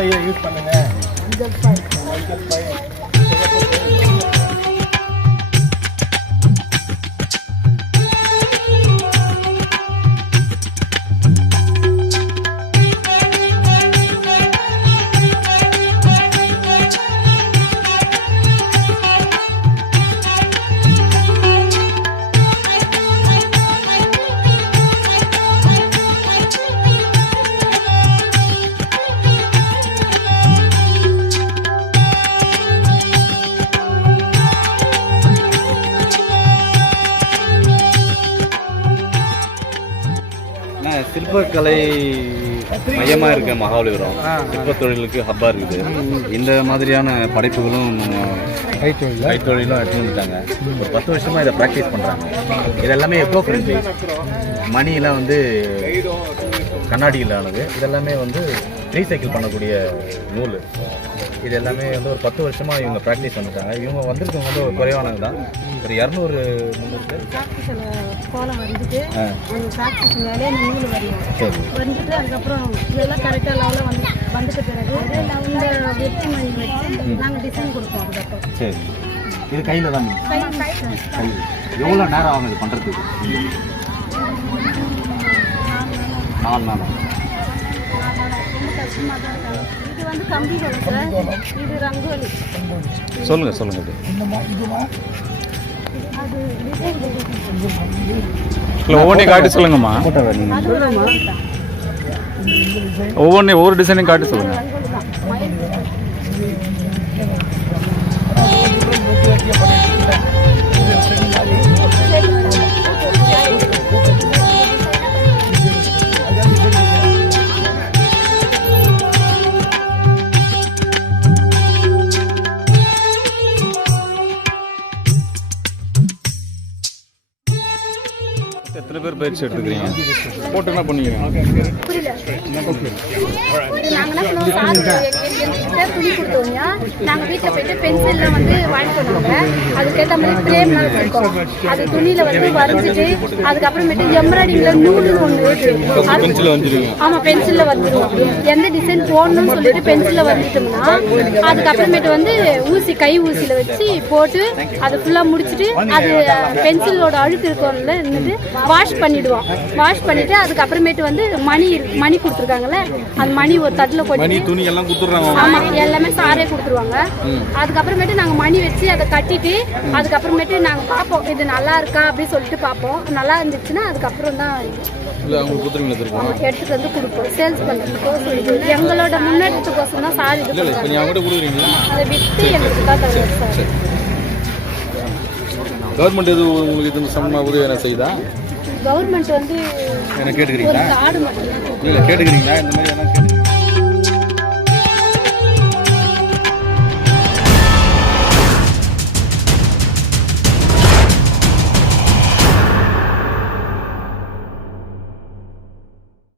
பையை யூஸ் பண்ணுங்க. மஞ்சள் பை சிற்பக்கலை மையமாக இருக்க மகாபலிபுரம் சிற்ப தொழிலுக்கு ஹப்பாக இருக்குது. இந்த மாதிரியான படைப்புகளும் கைத்தொழிலும் எடுத்து வந்துட்டாங்க. ஒரு 10 வருஷமாக இதை ப்ராக்டிஸ் பண்ணுறாங்க. இது எல்லாமே எக்கோ ஃப்ரெண்ட்லி. மணியெல்லாம் வந்து கண்ணாடியில் ஆனது. இதெல்லாமே வந்து ரீசைக்கிள் பண்ணக்கூடிய நூல். இது எல்லாமே வந்து ஒரு 10 வருஷமாக இவங்க ப்ராக்டிஸ் பண்ணிட்டாங்க. இவங்க வந்திருக்கவங்க வந்து ஒரு குறைவானது தான். ஒரு 200-300 கோலம் வந்துட்டு அந்த ப்ராக்டிஸ் மேலே நூல் வந்துட்டு அதுக்கப்புறம் இதெல்லாம் கரெக்டாக லெவலில் வந்துட்ட பிறகு இந்த வெற்றி மணி வச்சு நாங்கள் டிசைன் கொடுப்போம். அதுக்கப்புறம் சரி, இது கையில் தான் கை. எவ்வளோ நேரம் ஆகும் இது பண்ணுறதுக்கு? 4 நாள். கஷ்டமாக தான் இருக்காங்க. இது வந்து கம்பி கோலம் சார். இது ரங்கோலி. சொல்லுங்கள். அது டிசைன் இல்லை, ஒவ்வொன்றையும் காட்டி சொல்லுங்கம்மா. ஒவ்வொன்றையும் ஒவ்வொரு டிசைனையும் காட்டி சொல்லுங்கள். எத்தனை பேர் பயிற்சி எடுத்துக்கிறீங்க? போட்டு என்ன பண்ணுவீங்க? துணி கொடுத்தோம்னா நாங்கள் வீட்டில் போயிட்டு பென்சில்லாம் வந்து வாங்கிட்டு வருவாங்க. அதுக்கேற்ற மாதிரி ஃப்ரேம்லாம் வச்சுருக்கோம். அது துணியில் வந்து வரைஞ்சிட்டு அதுக்கப்புறமேட்டு எம்ப்ராய்டிங்கில் நூல்னு ஒன்று இருக்குது. ஆமாம், பென்சிலில் வந்துடும். எந்த டிசைன் போடணும்னு சொல்லிட்டு பென்சிலில் வந்துட்டோம்னா அதுக்கப்புறமேட்டு வந்து கை ஊசியில் வச்சு போட்டு அது ஃபுல்லாக முடிச்சுட்டு அது பென்சிலோட அழுக்கு இருக்கும்ல இருந்தது வாஷ் பண்ணிடுவோம். வாஷ் பண்ணிட்டு அதுக்கப்புறமேட்டு வந்து மணி கொடுத்துருக்காங்கல்ல, அந்த மணி ஒரு தட்டில் போட்டு துணி எல்லாம் கொடுத்துருவாங்க. ஆமாம், எல்லாமே சாரே கொடுத்துருவாங்க. அதுக்கப்புறமேட்டு நாங்கள் மணி வச்சு அதை கட்டிட்டு அதுக்கப்புறமேட்டு நாங்கள் பார்ப்போம் இது நல்லா இருக்கா அப்படின்னு சொல்லிட்டு பார்ப்போம். நல்லா இருந்துச்சுன்னா அதுக்கப்புறம் தான் எடுத்துட்டு வந்து கொடுப்போம். சேல்ஸ் பண்ணுறதுக்கோ சொல்லிட்டு எங்களோட முன்னேற்றத்துக்கோசம் தான் சார் இது அதை விற்று எங்களுக்கு தான் தருவோம் சார். கவர்மெண்ட் எது உங்களுக்கு இது சம்பளமாக உதவி என்ன செய்யுதா? கவர்மெண்ட் வந்து என்ன கேட்டுக்கிறீங்களா? கார்டு மட்டும் இல்லை கேட்டுக்கிறீங்களா? இந்த மாதிரி எல்லாம் கேட்டு